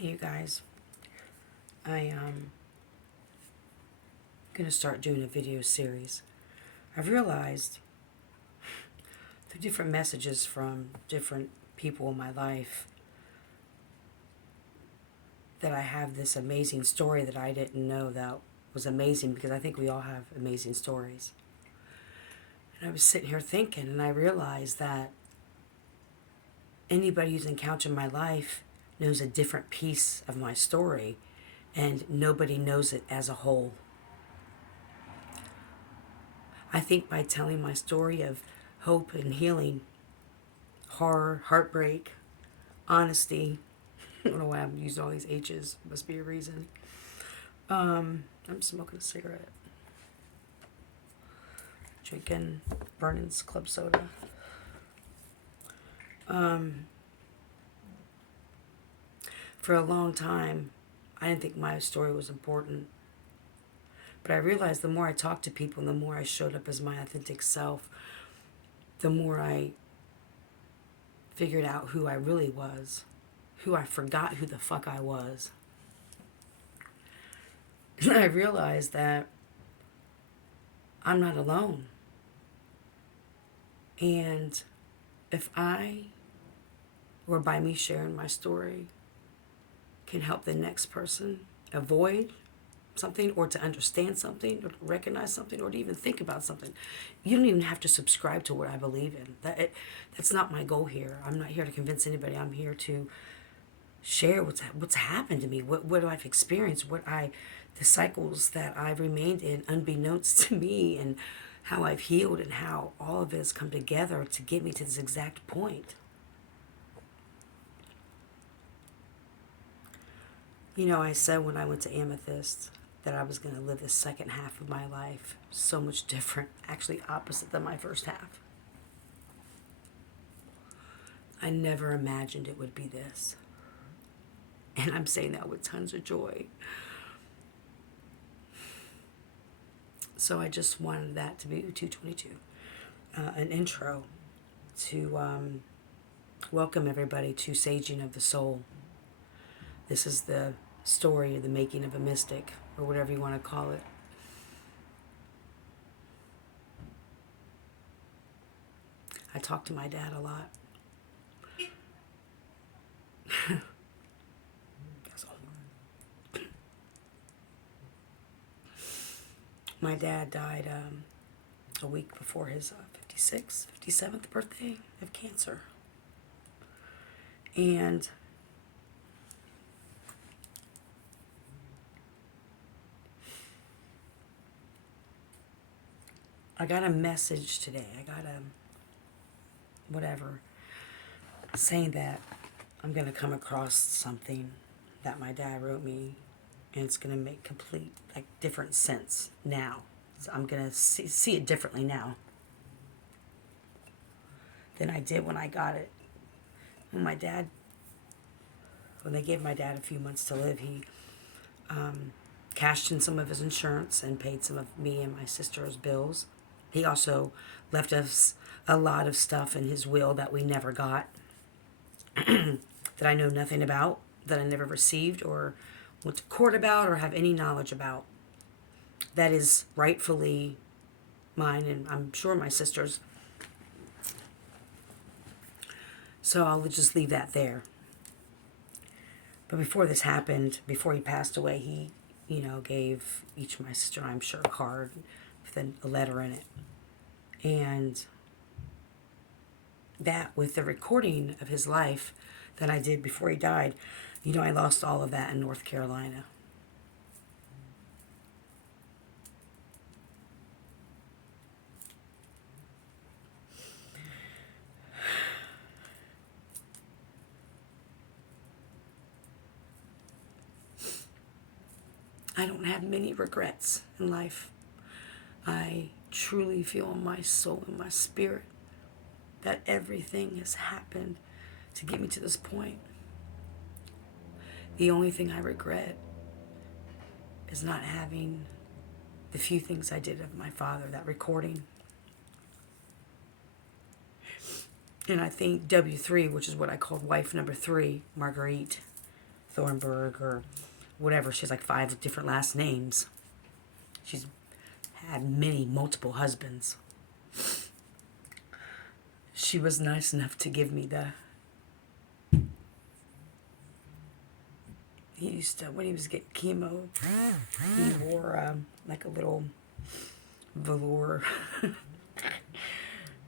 Hey, you guys. I'm gonna start doing a video series. I've realized through different messages from different people in my life that I have this amazing story that I didn't know that was amazing, because I think we all have amazing stories. And I was sitting here thinking, and I realized that anybody who's encountered my life knows a different piece of my story, and nobody knows it as a whole. I think by telling my story of hope and healing, horror, heartbreak, honesty, I don't know why I'm using all these H's, must be a reason. I'm smoking a cigarette, drinking Vernon's Club Soda. For a long time, I didn't think my story was important. But I realized the more I talked to people and the more I showed up as my authentic self, the more I figured out who I really was, who I forgot who the fuck I was. And I realized that I'm not alone. And if I, or by me sharing my story, can help the next person avoid something, or to understand something, or to recognize something, or to even think about something, you don't even have to subscribe to what I believe in. That's not my goal here. I'm not here to convince anybody. I'm here to share what's happened to me, what I've experienced, the cycles that I've remained in unbeknownst to me, and how I've healed, and how all of it has come together to get me to this exact point. You know, I said when I went to Amethyst that I was going to live the second half of my life so much different, actually opposite than my first half. I never imagined it would be this. And I'm saying that with tons of joy. So I just wanted that to be 222, an intro to welcome everybody to Saging of the Soul. This is the story of the making of a mystic, or whatever you want to call it. I talk to my dad a lot. My dad died a week before his 57th birthday of cancer. And I got a message today. I got whatever, saying that I'm going to come across something that my dad wrote me, and it's going to make complete, different sense now. So I'm going to see it differently now than I did when I got it. When they gave my dad a few months to live, he cashed in some of his insurance and paid some of me and my sister's bills. He also left us a lot of stuff in his will that we never got, that I know nothing about, that I never received or went to court about or have any knowledge about. That is rightfully mine, and I'm sure my sister's. So I'll just leave that there. But before this happened, before he passed away, he, gave each of my sister, I'm sure, a card with a letter in it. And that, with the recording of his life that I did before he died, I lost all of that in North Carolina. I don't have many regrets in life. I truly feel in my soul and my spirit that everything has happened to get me to this point. The only thing I regret is not having the few things I did of my father, that recording. And I think W3, which is what I called wife number 3, Marguerite, Thornburg or whatever. She has like 5 different last names. She's had multiple husbands. She was nice enough to give me he used to, when he was getting chemo, he wore like a little velour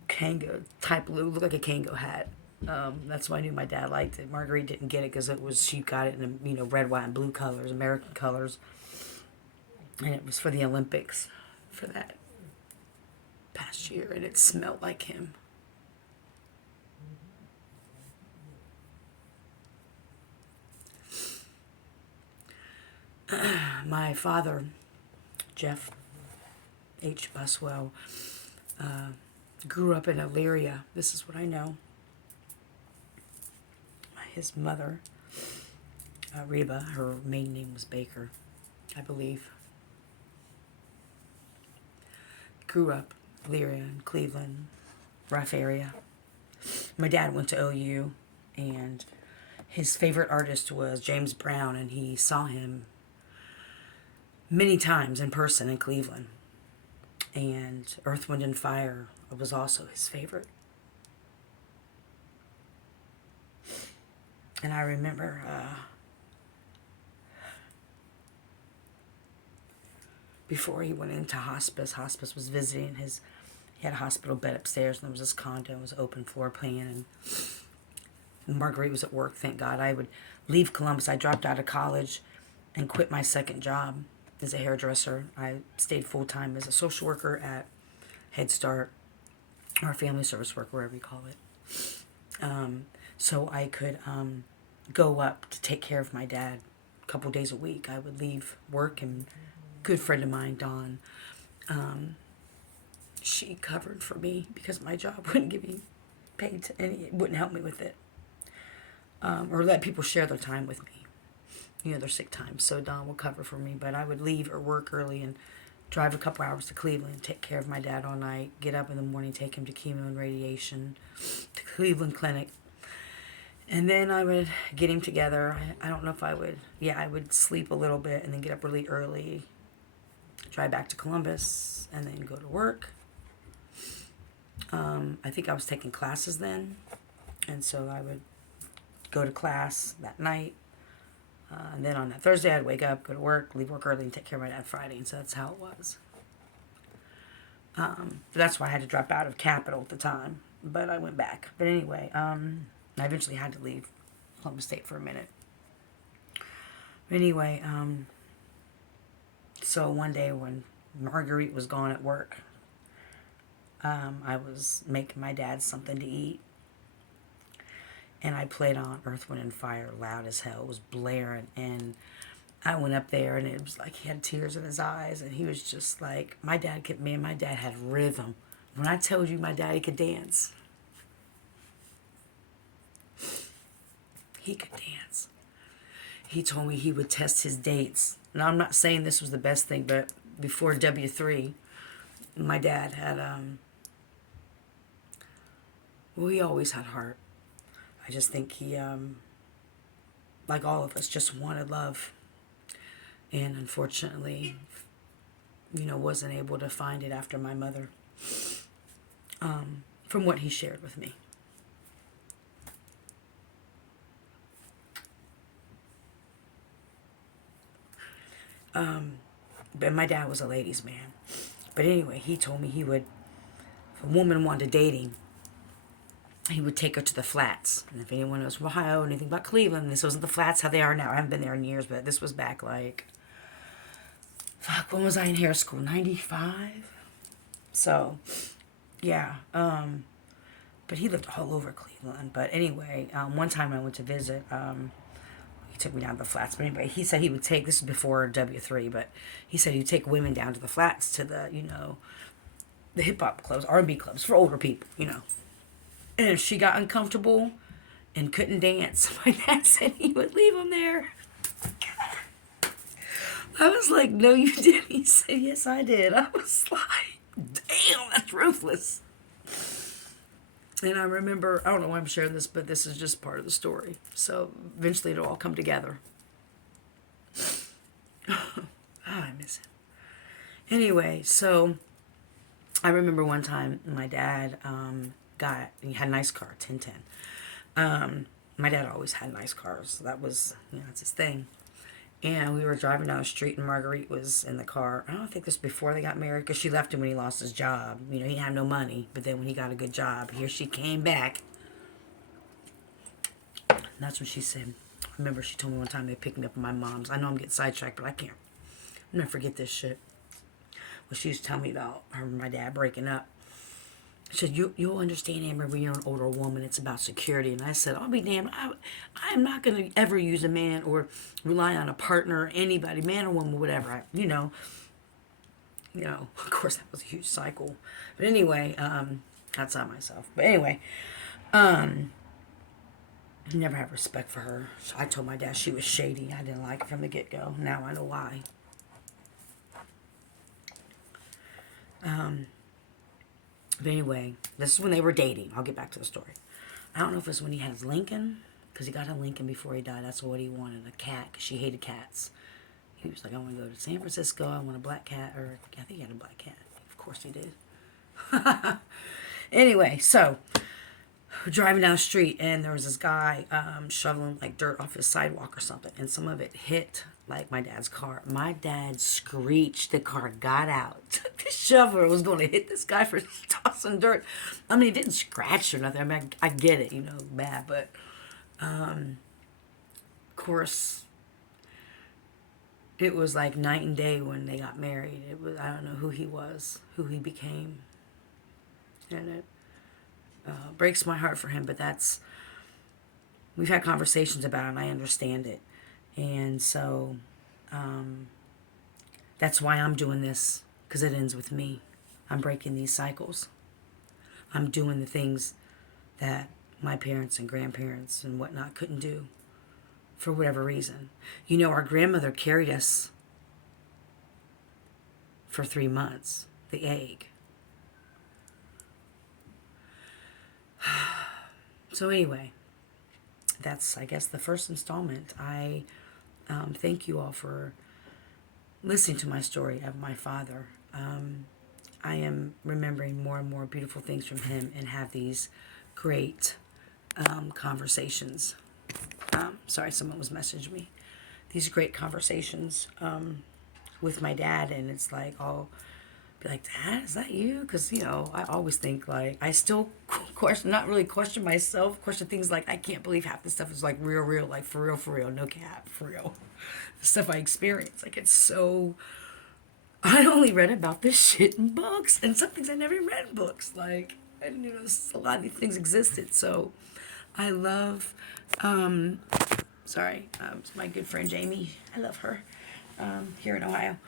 Kango type, looked like a Kango hat. That's why I knew my dad liked it. Marguerite didn't get it because she got it in red, white, and blue colors, American colors, and it was for the Olympics for that past year, and it smelled like him. My father, Jeff H. Buswell, grew up in Elyria. This is what I know. His mother, Reba, her maiden name was Baker, I believe. Grew up Elyria in Cleveland, rough area. My dad went to OU, and his favorite artist was James Brown, and he saw him many times in person in Cleveland. And Earth, Wind, and Fire was also his favorite. And I remember before he went into hospice was visiting he had a hospital bed upstairs, and there was this condo, it was an open floor plan, and Marguerite was at work, thank God. I would leave Columbus. I dropped out of college and quit my second job as a hairdresser. I stayed full-time as a social worker at Head Start, or family service work, wherever you call it. So I could go up to take care of my dad a couple days a week. I would leave work, and a good friend of mine, Dawn, she covered for me because my job wouldn't give me paid to any, it wouldn't help me with it, or let people share their time with me, their sick time. So Dawn would cover for me, but I would leave or work early and drive a couple hours to Cleveland, take care of my dad all night, get up in the morning, take him to chemo and radiation, to Cleveland Clinic. And then I would get him together. I don't know if I would. Yeah, I would sleep a little bit and then get up really early, drive back to Columbus, and then go to work. I think I was taking classes then. And so I would go to class that night. And then on that Thursday, I'd wake up, go to work, leave work early, and take care of my dad Friday. And so that's how it was. That's why I had to drop out of Capital at the time. But I went back. But anyway, I eventually had to leave Columbus State for a minute. Anyway, so one day when Marguerite was gone at work, I was making my dad something to eat. And I played on Earth, Wind, and Fire loud as hell. It was blaring. And I went up there, and it was like he had tears in his eyes. And he was just like, my dad had rhythm. When I told you my daddy could dance, he could dance. He told me he would test his dates. Now, I'm not saying this was the best thing, but before W3, my dad had, he always had heart. I just think he, like all of us, just wanted love. And unfortunately, wasn't able to find it after my mother, from what he shared with me. But my dad was a ladies' man. But anyway, he told me if a woman wanted to date him, he would take her to the flats. And if anyone knows from Ohio, anything about Cleveland, this wasn't the flats how they are now. I haven't been there in years, but this was back when was I in hair school? 95? So, yeah. But he lived all over Cleveland. But anyway, one time I went to visit, he took me down to the flats. But anyway, he said he would take, this is before W3, but he said he'd take women down to the flats to the hip-hop clubs, R&B clubs for older people, And if she got uncomfortable and couldn't dance, my dad said he would leave them there. I was like, no, you didn't. He said, yes, I did. I was like, damn, that's ruthless. And I remember, I don't know why I'm sharing this, but this is just part of the story. So eventually it'll all come together. Oh, I miss him. Anyway, so I remember one time my dad he had a nice car, 1010. My dad always had nice cars. That was, that's his thing. And we were driving down the street, and Marguerite was in the car. I don't think this was before they got married, because she left him when he lost his job. He had no money, but then when he got a good job, here she came back. And that's when she said, I remember she told me one time they picked me up at my mom's. I know I'm getting sidetracked, but I can't. I'm never forget this shit. Well, she was telling me about her and my dad breaking up. She said, you'll understand, Amber, when you're an older woman, it's about security. And I said, I'll be damned. I'm not going to ever use a man or rely on a partner or anybody, man or woman, whatever. Of course, that was a huge cycle. But anyway, outside myself. But anyway, I never had respect for her. So I told my dad she was shady. I didn't like her from the get-go. Now I know why. But anyway, this is when they were dating. I'll get back to the story. I don't know if it's when he had his Lincoln, because he got a Lincoln before he died. That's what he wanted, a cat, because she hated cats. He was like, I want to go to San Francisco. I want a black cat. Or I think he had a black cat. Of course he did. Anyway, so we're driving down the street, and there was this guy shoveling like dirt off his sidewalk or something, and some of it hit like my dad's car. My dad screeched. The car got out. The shoveler was going to hit this guy for tossing dirt. I mean, he didn't scratch or nothing. I mean, I get it, bad, but of course, it was like night and day when they got married. It was, I don't know who he was, who he became, and it breaks my heart for him. But we've had conversations about it, and I understand it. And so that's why I'm doing this, because it ends with me. I'm breaking these cycles. I'm doing the things that my parents and grandparents and whatnot couldn't do for whatever reason. Our grandmother carried us for 3 months, the egg. So anyway, that's, I guess, the first installment. I thank you all for listening to my story of my father. I am remembering more and more beautiful things from him, and have these great conversations. Sorry, someone was messaging me. These great conversations with my dad, and it's like, I'll be like, Dad, is that you? Because, I always think, like, I still not really question myself, question things like, I can't believe half this stuff is, like, real, like, for real, no cap, for real. The stuff I experience, like, it's so, I only read about this shit in books, and some things I never read in books, like, I didn't know a lot of these things existed. So I love, my good friend Jamie, I love her, here in Ohio,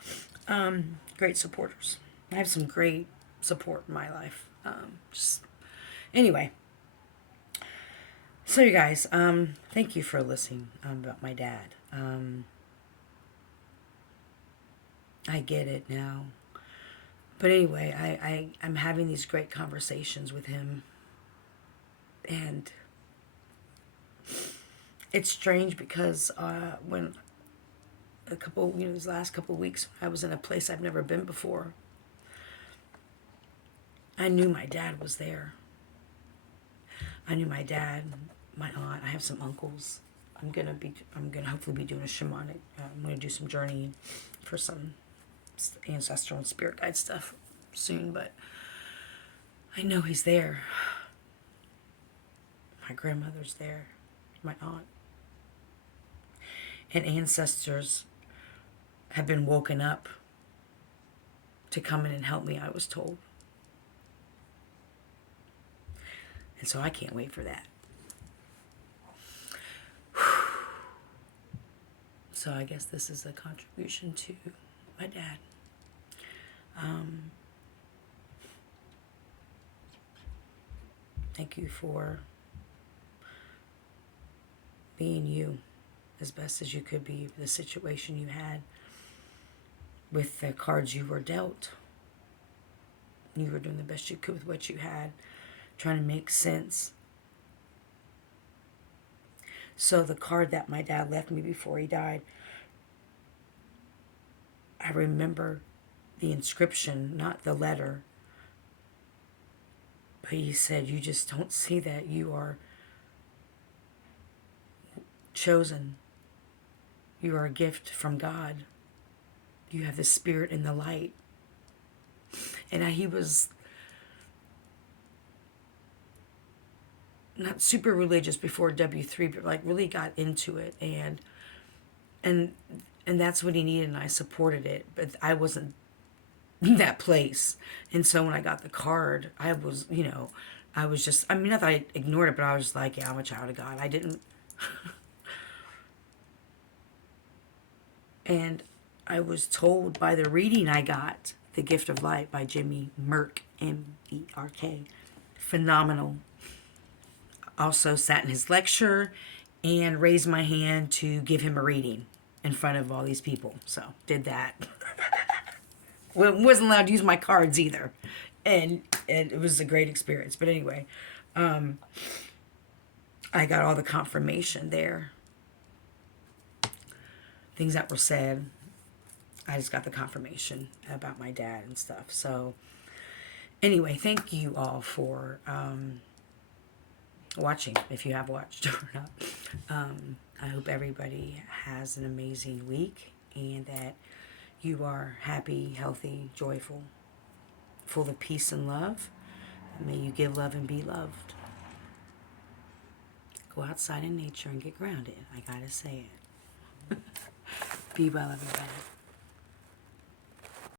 great supporters. I have some great support in my life. Anyway. So you guys, thank you for listening about my dad. I get it now. But anyway, I'm having these great conversations with him. And it's strange because when these last couple of weeks, I was in a place I've never been before. I knew my dad was there. I knew my dad, my aunt. I have some uncles. I'm gonna hopefully be doing a shamanic. I'm gonna do some journeying for some ancestral and spirit guide stuff soon. But I know he's there. My grandmother's there. My aunt. And ancestors have been woken up to come in and help me, I was told. And so I can't wait for that. So I guess this is a contribution to my dad. Thank you for being you as best as you could be, the situation you had with the cards you were dealt. You were doing the best you could with what you had, trying to make sense. So the card that my dad left me before he died I remember the inscription, not the letter, but he said, you just don't see that. You are chosen. You are a gift from God. You have the spirit and the light. And he was not super religious before W3, but like really got into it, and that's what he needed, and I supported it, but I wasn't in that place. And so when I got the card, I was, I was just, I mean, not that I ignored it, but I was like, yeah, I'm a child of God. I didn't. And I was told by the reading I got, The Gift of Light by Jimmy Merk, M-E-R-K. Phenomenal. Also sat in his lecture and raised my hand to give him a reading in front of all these people. So did that. Wasn't allowed to use my cards either. And it was a great experience. But anyway, I got all the confirmation there. Things that were said. I just got the confirmation about my dad and stuff. So anyway, thank you all for watching, if you have watched or not. I hope everybody has an amazing week and that you are happy, healthy, joyful, full of peace and love. May you give love and be loved. Go outside in nature and get grounded. I gotta say it. Be well, everybody.